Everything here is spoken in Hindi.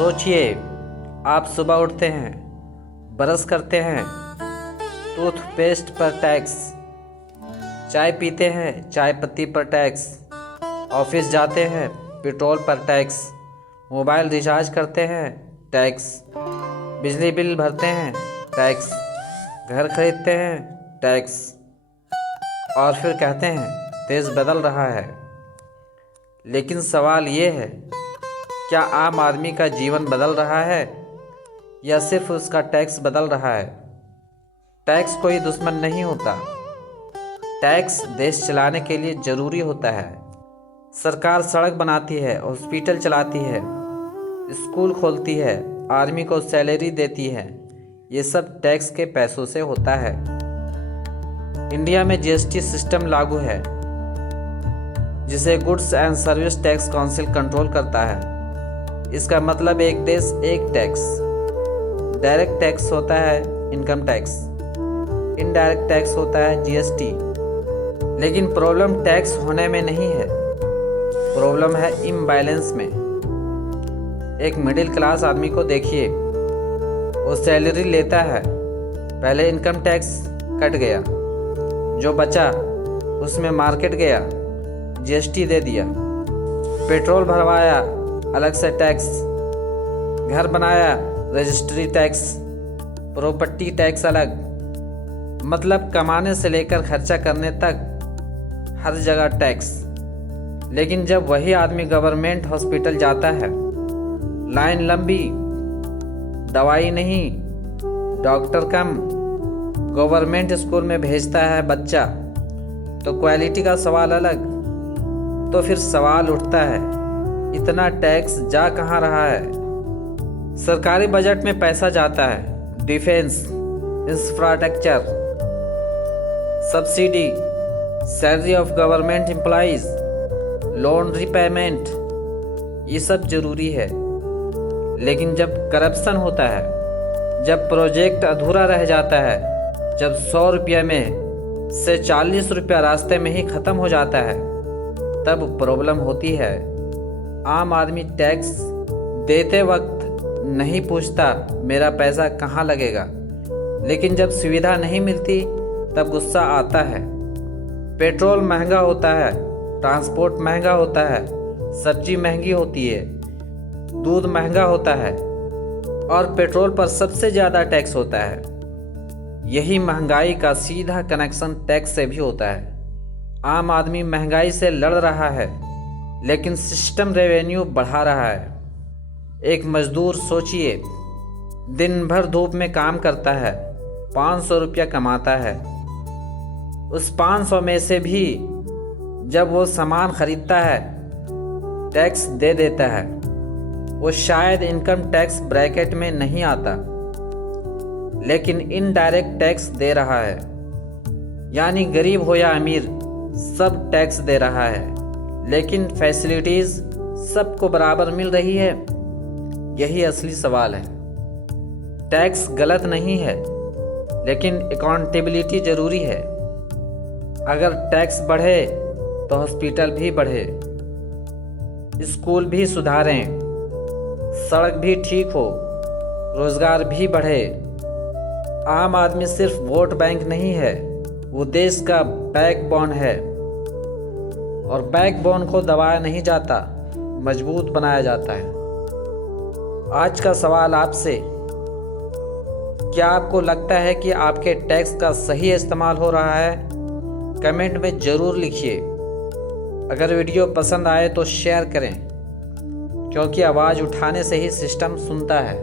सोचिए, आप सुबह उठते हैं, ब्रश करते हैं, टूथपेस्ट पर टैक्स, चाय पीते हैं, चाय पत्ती पर टैक्स, ऑफिस जाते हैं, पेट्रोल पर टैक्स, मोबाइल रिचार्ज करते हैं, टैक्स, बिजली बिल भरते हैं, टैक्स, घर खरीदते हैं, टैक्स, और फिर कहते हैं देश बदल रहा है। लेकिन सवाल ये है, क्या आम आदमी का जीवन बदल रहा है या सिर्फ उसका टैक्स बदल रहा है? टैक्स कोई दुश्मन नहीं होता। टैक्स देश चलाने के लिए ज़रूरी होता है। सरकार सड़क बनाती है, हॉस्पिटल चलाती है, स्कूल खोलती है, आर्मी को सैलरी देती है। ये सब टैक्स के पैसों से होता है। इंडिया में जीएसटी सिस्टम लागू है, जिसे goods and service tax council control करता है। इसका मतलब एक देश एक टैक्स। डायरेक्ट टैक्स होता है इनकम टैक्स, इनडायरेक्ट टैक्स होता है जीएसटी। लेकिन प्रॉब्लम टैक्स होने में नहीं है, प्रॉब्लम है इम्बैलेंस में। एक मिडिल क्लास आदमी को देखिए, वो सैलरी लेता है, पहले इनकम टैक्स कट गया, जो बचा उसमें मार्केट गया, जीएसटी दे दिया, पेट्रोल भरवाया, अलग से टैक्स, घर बनाया, रजिस्ट्री टैक्स, प्रॉपर्टी टैक्स अलग। मतलब कमाने से लेकर खर्चा करने तक हर जगह टैक्स। लेकिन जब वही आदमी गवर्नमेंट हॉस्पिटल जाता है, लाइन लंबी, दवाई नहीं, डॉक्टर कम, गवर्नमेंट स्कूल में भेजता है बच्चा, तो क्वालिटी का सवाल अलग। तो फिर सवाल उठता है, इतना टैक्स जा कहाँ रहा है? सरकारी बजट में पैसा जाता है defence, infrastructure, subsidy, salary of government employees, loan repayment, ये सब जरूरी है। लेकिन जब करप्शन होता है, जब प्रोजेक्ट अधूरा रह जाता है, जब 100 रुपये में से 40 रुपया रास्ते में ही ख़त्म हो जाता है, तब प्रॉब्लम होती है। आम आदमी टैक्स देते वक्त नहीं पूछता मेरा पैसा कहाँ लगेगा, लेकिन जब सुविधा नहीं मिलती तब गुस्सा आता है। पेट्रोल महंगा होता है, ट्रांसपोर्ट महंगा होता है, सब्जी महंगी होती है, दूध महंगा होता है, और पेट्रोल पर सबसे ज़्यादा टैक्स होता है। यही महंगाई का सीधा कनेक्शन टैक्स से भी होता है। आम आदमी महंगाई से लड़ रहा है, लेकिन सिस्टम रेवेन्यू बढ़ा रहा है। एक मजदूर सोचिए, दिन भर धूप में काम करता है, 500 रुपया कमाता है। उस 500 में से भी जब वो सामान खरीदता है, टैक्स दे देता है। वो शायद इनकम टैक्स ब्रैकेट में नहीं आता, लेकिन इनडायरेक्ट टैक्स दे रहा है। यानी गरीब हो या अमीर, सब टैक्स दे रहा है। लेकिन फैसिलिटीज़ सबको बराबर मिल रही है? यही असली सवाल है। टैक्स गलत नहीं है, लेकिन अकाउंटेबिलिटी ज़रूरी है। अगर टैक्स बढ़े तो हॉस्पिटल भी बढ़े, स्कूल भी सुधारें, सड़क भी ठीक हो, रोज़गार भी बढ़े। आम आदमी सिर्फ वोट बैंक नहीं है, वो देश का बैकबोन है। और बैकबोन को दबाया नहीं जाता, मजबूत बनाया जाता है। आज का सवाल आपसे, क्या आपको लगता है कि आपके टैक्स का सही इस्तेमाल हो रहा है? कमेंट में ज़रूर लिखिए। अगर वीडियो पसंद आए तो शेयर करें, क्योंकि आवाज़ उठाने से ही सिस्टम सुनता है।